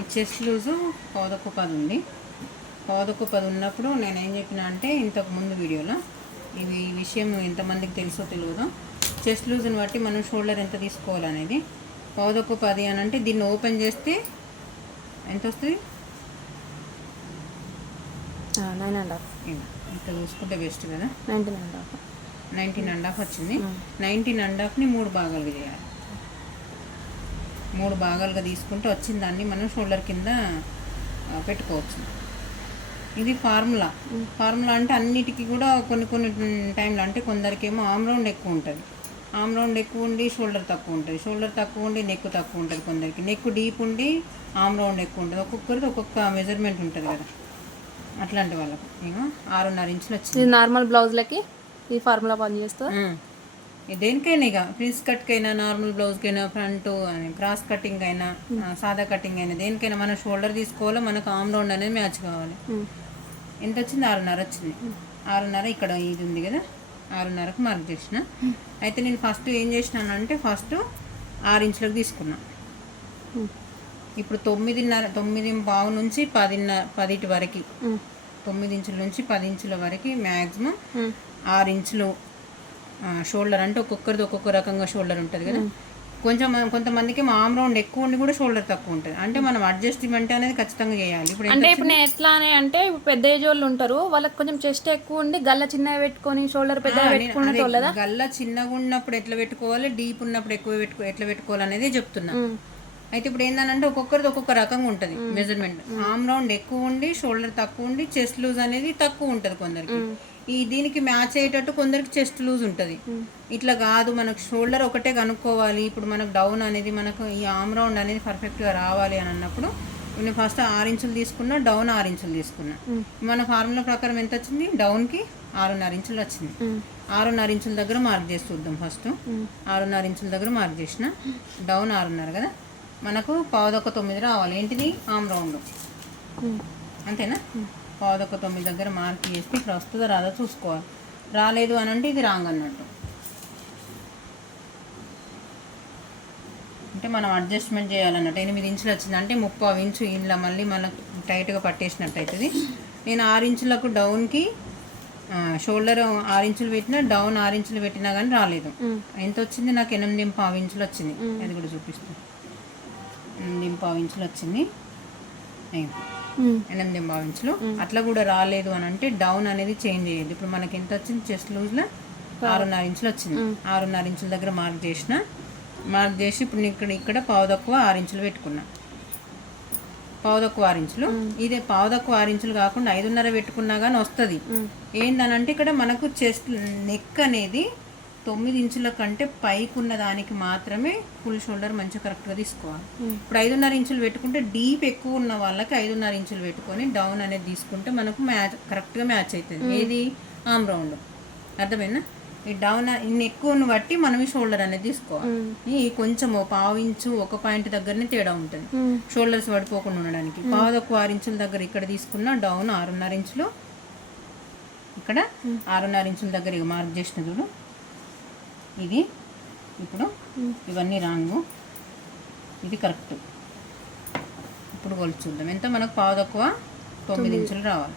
ఈ chest loose పదొక్క పది ఉంది. పదొక్క పది ఉన్నప్పుడు నేను ఏం చెప్పిన అంటే ఇంతకు ముందు వీడియోలో ఇవి ఈ విషయం ఎంతమందికి తెలుసో తెలియదో చెస్ట్ లూజ్ని బట్టి మనం షోల్డర్ ఎంత తీసుకోవాలనేది. పదొక్క పది అని అంటే దీన్ని ఓపెన్ చేస్తే ఎంత వస్తుంది? Nine and half. ఇట్లా చూసుకుంటే బెస్ట్ కదా. Nineteen and half. Nineteen and half వచ్చింది. నైన్టీన్ అండ్ హాఫ్ని మూడు భాగాలుగా చేయాలి. మూడు భాగాలుగా తీసుకుంటే వచ్చిన దాన్ని మనం షోల్డర్ కింద పెట్టుకోవచ్చు. ఇది ఫార్ములా. ఫార్ములా అంటే అన్నిటికీ కూడా కొన్ని కొన్ని టైంలో అంటే కొందరికేమో ఆమ్ రౌండ్ ఎక్కువ ఉంటుంది. ఆమ్ రౌండ్ ఎక్కువ ఉండి షోల్డర్ తక్కువ ఉంటుంది. షోల్డర్ తక్కువ ఉండి నెక్ తక్కువ ఉంటుంది కొందరికి. నెక్ డీప్ ఉండి ఆమ్ రౌండ్ ఎక్కువ ఉంటుంది. ఒక్కొక్కరిది ఒక్కొక్క మెజర్మెంట్ ఉంటుంది కదా. అట్లాంటి వాళ్ళకు. ఏమో ఆరున్నర ఇంచులు వచ్చింది. నార్మల్ బ్లౌజ్లకి ఈ ఫార్ములా పని చేస్తా ఉమ్. ఇది దేనికైనా ఇక ప్రిన్స్ కట్కైనా నార్మల్ బ్లౌజ్కైనా ఫ్రంట్ అని క్రాస్ కటింగ్ అయినా సాదా కటింగ్ అయినా దేనికైనా మన షోల్డర్ తీసుకోవాలి మనకు ఆమ్ రౌండ్ అనేది మ్యాచ్ కావాలి. ఎంత వచ్చింది? ఆరున్నర వచ్చింది. ఆరున్నర ఇక్కడ ఇది ఉంది కదా? ఆరున్నరకు మార్క్ చేసిన. అయితే నేను ఫస్ట్ ఏం చేసినాను అంటే ఫస్ట్ ఆరు ఇంచులకు తీసుకున్నా. ఇప్పుడు తొమ్మిదిన్నర తొమ్మిది పావు నుంచి పదిన్నర పదిటి వరకు. తొమ్మిది ఇంచుల నుంచి పది ఇంచుల వరకు మ్యాక్సిమం ఆరు ఇంచులు షోల్డర్ అంటే ఒక్కొక్కరిది ఒక్కొక్క రకంగా షోల్డర్ ఉంటుంది కదా. కొంచెం కొంతమందికి ఆమ్ రౌండ్ ఎక్కువ ఉండి కూడా షోల్డర్ తక్కువ ఉంటుంది. అంటే మనం అడ్జస్ట్మెంట్ అనేది ఖచ్చితంగా చేయాలి. ఇప్పుడు అంటే ఇప్పుడు నేను ఎట్లా అని అంటే పెద్ద ఏజ్ వాళ్ళు ఉంటారు వాళ్ళకి కొంచెం చెస్ట్ ఎక్కువ ఉండి గల్ల చిన్నగా పెట్టుకొని షోల్డర్ అదే గల్ల చిన్నగా ఉన్నప్పుడు ఎట్లా పెట్టుకోవాలి డీప్ ఉన్నప్పుడు ఎక్కువ పెట్టుకో ఎట్లా పెట్టుకోవాలి అనేది చెప్తున్నా. అయితే ఇప్పుడు ఏంటంటే ఒక్కొక్కరిది ఒక్కొక్క రకంగా ఉంటుంది మెజర్మెంట్. ఆమ్ రౌండ్ ఎక్కువ ఉండి షోల్డర్ తక్కువ ఉండి చెస్ట్ లూజ్ అనేది తక్కువ ఉంటుంది కొందరికి. ఈ దీనికి మ్యాచ్ అయ్యేటట్టు కొందరికి చెస్ట్ లూజ్ ఉంటుంది. ఇట్లా కాదు మనకు షోల్డర్ ఒకటే కనుక్కోవాలి. ఇప్పుడు మనకు డౌన్ అనేది మనకు ఈ ఆమ్ రౌండ్ అనేది పర్ఫెక్ట్గా రావాలి అని అన్నప్పుడు నేను ఫస్ట్ ఆరు ఇంచులు తీసుకున్నా డౌన్ ఆరు ఇంచులు తీసుకున్నా. మన ఫార్ములా ప్రకారం ఎంత వచ్చింది? డౌన్కి ఆరున్నర ఇంచులు వచ్చింది. ఆరున్నర ఇంచుల దగ్గర మార్క్ చేసి చూద్దాం ఫస్ట్. ఆరున్నర ఇంచుల దగ్గర మార్క్ చేసిన డౌన్ ఆరున్నర కదా? మనకు పావుదొక్క తొమ్మిది రావాలి. ఏంటిది? Arm round. అంతేనా? పావుదొక్క తొమ్మిది దగ్గర మార్క్ చేసి ఇక్కడ వస్తుందో రాదో చూసుకోవాలి. రాలేదు అని అంటే ఇది రాంగ్ అన్నట్టు. అంటే మనం అడ్జస్ట్మెంట్ చేయాలన్నట్టు. ఎనిమిది ఇంచులు వచ్చింది. అంటే ముప్పావు ఇంచు ఇంట్లో మళ్ళీ మనకు టైట్గా పట్టేసినట్టు అవుతుంది నేను ఆరు ఇంచులకు డౌన్కి షోల్డర్ ఆరు ఇంచులు పెట్టినా డౌన్ ఆరు ఇంచులు పెట్టినా కానీ రాలేదు. ఎంత వచ్చింది? నాకు ఎనిమిది పావు ఇంచులు వచ్చింది. అది కూడా చూపిస్తాను ఎనిమిది పావు ఇంచులు వచ్చింది. అయ్యి. ఎనిమిది పావు ఇంచులు అట్లా కూడా రాలేదు అని అంటే డౌన్ అనేది చేంజ్ అయ్యేది. ఇప్పుడు మనకి ఎంత వచ్చింది చెస్ట్ లూజ్లో? ఆరున్నర ఇంచులు వచ్చింది. ఆరున్నర ఇంచుల దగ్గర మార్క్ చేసిన. మార్క్ చేసి ఇప్పుడు ఇక్కడ ఇక్కడ పావు తక్కువ ఆరు ఇంచులు పెట్టుకున్నా. పావు తక్కువ ఆరు ఇంచులు. ఇదే పావు తక్కువ ఆరు ఇంచులు కాకుండా ఐదున్నర పెట్టుకున్నా కానీ వస్తుంది. ఏందనంటే ఇక్కడ మనకు చెస్ట్ నెక్ అనేది తొమ్మిది ఇంచుల కంటే పైకి ఉన్న దానికి మాత్రమే ఫుల్ షోల్డర్ మంచిగా కరెక్ట్గా తీసుకోవాలి. ఇప్పుడు ఐదున్నర ఇంచులు పెట్టుకుంటే డీప్ ఎక్కువ ఉన్న వాళ్ళకి ఐదున్నర ఇంచులు పెట్టుకొని డౌన్ అనేది తీసుకుంటే మనకు మ్యాచ్ కరెక్ట్గా మ్యాచ్ అవుతుంది ఏది? ఆమ్ రౌండ్ అర్థమైందా? ఈ డౌన్ ఇన్ని ఎక్కువను బట్టి మనం ఈ షోల్డర్ అనేది తీసుకోవాలి. ఈ కొంచెం పావు ఇంచు ఒక పాయింట్ దగ్గరనే తేడా ఉంటుంది. షోల్డర్స్ పడిపోకుండా ఉండడానికి. పావు తక్కువ ఆరు ఇంచుల దగ్గర ఇక్కడ తీసుకున్న డౌన్ ఆరున్నర ఇంచులు. ఇక్కడ ఆరున్నర ఇంచుల దగ్గర మార్క్ చేసిన చూడు. ఇది ఇప్పుడు ఇవన్నీ రాంగు. ఇది కరెక్ట్. ఇప్పుడు కొలిచి చూద్దాం. ఎంత మనకు పావు తక్కువ? తొమ్మిది ఇంచులు రావాలి.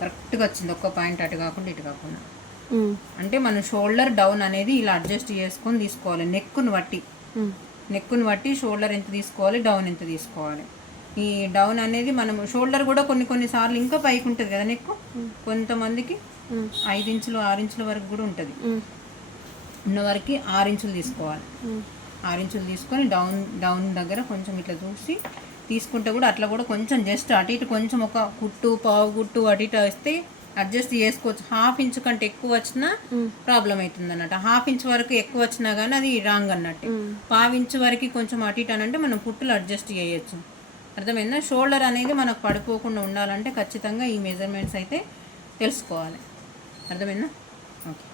కరెక్ట్గా వచ్చింది. ఒక్క పాయింట్ అటు కాకుండా ఇటు కాకుండా. అంటే మన షోల్డర్ డౌన్ అనేది ఇలా అడ్జస్ట్ చేసుకొని తీసుకోవాలి. నెక్కును బట్టి. నెక్కును బట్టి షోల్డర్ ఎంత తీసుకోవాలి? డౌన్ ఎంత తీసుకోవాలి? ఈ డౌన్ అనేది మనం షోల్డర్ కూడా కొన్ని కొన్ని సార్లు ఇంకా పైకి ఉంటుంది కదా నెక్కు? కొంతమందికి ఐదు ఇంచులు ఆరు ఇంచుల వరకు కూడా ఉంటుంది. ఉన్న వరకు ఆరు ఇంచులు తీసుకోవాలి. ఆరు ఇంచులు తీసుకొని డౌన్ డౌన్ దగ్గర కొంచెం ఇట్లా చూసి తీసుకుంటే కూడా అట్లా కూడా కొంచెం జస్ట్ అటు ఇటు కొంచెం ఒక కుట్టు పావు కుట్టు అటు ఇటు వస్తే అడ్జస్ట్ చేసుకోవచ్చు. హాఫ్ ఇంచ్ కంటే ఎక్కువ వచ్చినా ప్రాబ్లం అవుతుంది అన్నట్టు హాఫ్ ఇంచ్ వరకు ఎక్కువ వచ్చినా కానీ అది రాంగ్ అన్నట్టు. పావు ఇంచ్ వరకు కొంచెం అటు ఇటు అని అంటే మనం కుట్టులు అడ్జస్ట్ చేయొచ్చు. అర్థమైందా? షోల్డర్ అనేది మనకు పడిపోకుండా ఉండాలంటే ఖచ్చితంగా ఈ మెజర్మెంట్స్ అయితే తెలుసుకోవాలి. అర్థమైందా? ఓకే.